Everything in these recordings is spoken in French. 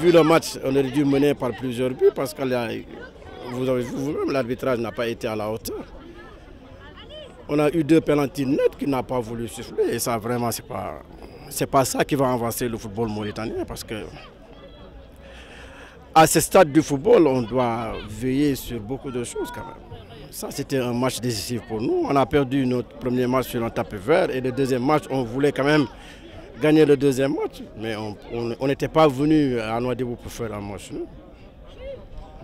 Vu le match, on aurait dû mener par plusieurs buts parce que vous avez vu vous-même, l'arbitrage n'a pas été à la hauteur. On a eu 2 pénaltys nets qui n'a pas voulu souffler et ça vraiment c'est pas ça qui va avancer le football mauritanien parce que à ce stade du football, on doit veiller sur beaucoup de choses quand même. Ça, c'était un match décisif pour nous. On a perdu notre premier match sur un tapis vert et le deuxième match, on voulait quand même gagner le deuxième match, mais on n'était pas venu à Nouadhibou pour faire un match. Non?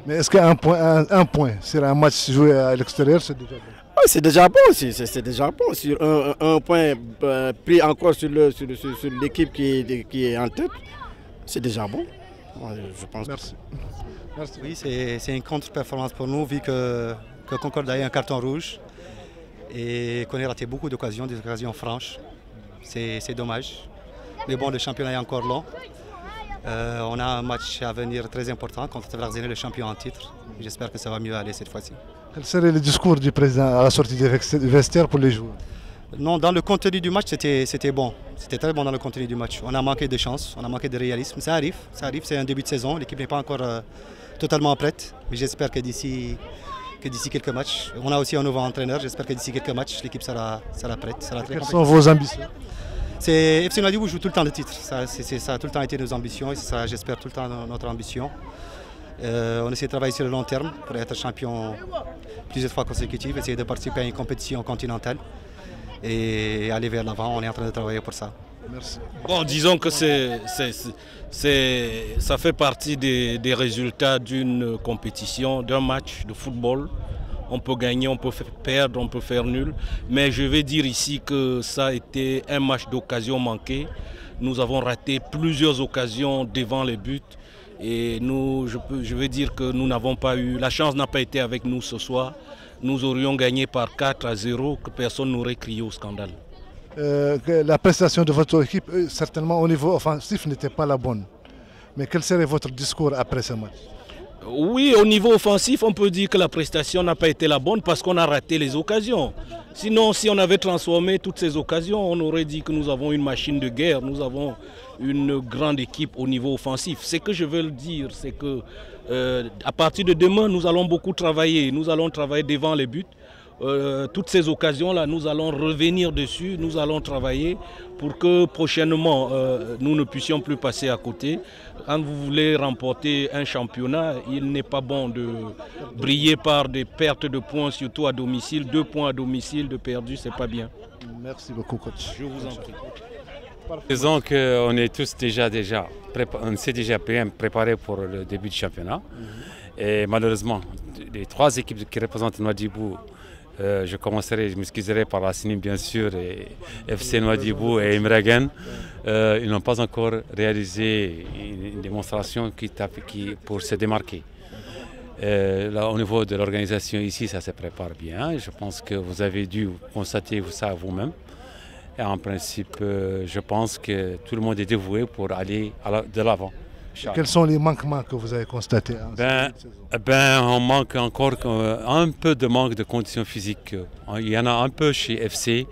Mais est-ce qu'un point sur un match joué à l'extérieur, c'est déjà bon? Ah, c'est déjà bon, c'est déjà bon. Sur un point pris encore sur l'équipe qui est en tête, c'est déjà bon. Moi, je pense. Merci. Merci. Oui, c'est une contre-performance pour nous, vu que Concorde a eu un carton rouge et qu'on a raté beaucoup d'occasions, des occasions franches. C'est dommage. Mais bon, le championnat est encore long. On a un match à venir très important contre Varzine, le champion en titre. J'espère que ça va mieux aller cette fois-ci. Quel serait le discours du président à la sortie des vestiaires pour les joueurs? Non, dans le contenu du match, c'était bon. C'était très bon dans le contenu du match. On a manqué de chance, on a manqué de réalisme. Ça arrive, c'est un début de saison. L'équipe n'est pas encore totalement prête. Mais j'espère que d'ici quelques matchs, on a aussi un nouveau entraîneur. J'espère que d'ici quelques matchs, l'équipe sera prête. Quelles sont vos ambitions? FC Nouadhibou joue tout le temps le titre. Ça a tout le temps été nos ambitions et ça, j'espère, tout le temps notre ambition. On essaie de travailler sur le long terme pour être champion plusieurs fois consécutives, essayer de participer à une compétition continentale et aller vers l'avant. On est en train de travailler pour ça. Merci. Bon, disons que ça fait partie des résultats d'une compétition, d'un match de football. On peut gagner, on peut perdre, on peut faire nul. Mais je vais dire ici que ça a été un match d'occasion manquée. Nous avons raté plusieurs occasions devant les buts. Et je veux dire que nous n'avons pas eu, la chance n'a pas été avec nous ce soir. Nous aurions gagné par 4-0, que personne n'aurait crié au scandale. La prestation de votre équipe, certainement au niveau offensif, n'était pas la bonne. Mais quel serait votre discours après ce match? Oui, au niveau offensif, on peut dire que la prestation n'a pas été la bonne parce qu'on a raté les occasions. Sinon, si on avait transformé toutes ces occasions, on aurait dit que nous avons une machine de guerre, nous avons une grande équipe au niveau offensif. Ce que je veux dire, c'est que à partir de demain, nous allons beaucoup travailler. Nous allons travailler devant les buts. Toutes ces occasions-là, nous allons revenir dessus, nous allons travailler pour que prochainement, nous ne puissions plus passer à côté. Quand vous voulez remporter un championnat, il n'est pas bon de briller par des pertes de points, surtout à domicile. 2 points à domicile de perdus, c'est pas bien. Merci beaucoup, coach. Je vous en prie. Disons qu'on est tous on s'est déjà bien préparé pour le début du championnat. Et malheureusement, les 3 équipes qui représentent Nouadhibou, je m'excuserai par Racine bien sûr, et FC Nouadhibou et Imragen, ils n'ont pas encore réalisé une démonstration pour se démarquer. Là, au niveau de l'organisation ici, ça se prépare bien. Je pense que vous avez dû constater ça vous-même. Et en principe, je pense que tout le monde est dévoué pour aller de l'avant. Quels sont les manquements que vous avez constatés? On manque encore un peu de manque de conditions physiques. Il y en a un peu chez FC,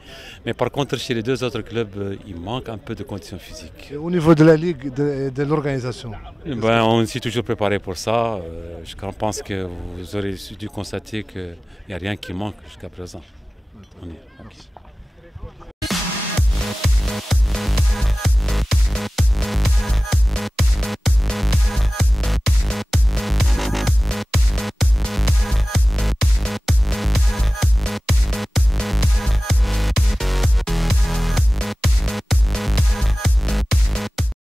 mais par contre chez les 2 autres clubs, il manque un peu de conditions physiques. Et au niveau de la ligue, de l'organisation? On s'est toujours préparé pour ça. Je pense que vous aurez dû constater qu'il n'y a rien qui manque jusqu'à présent.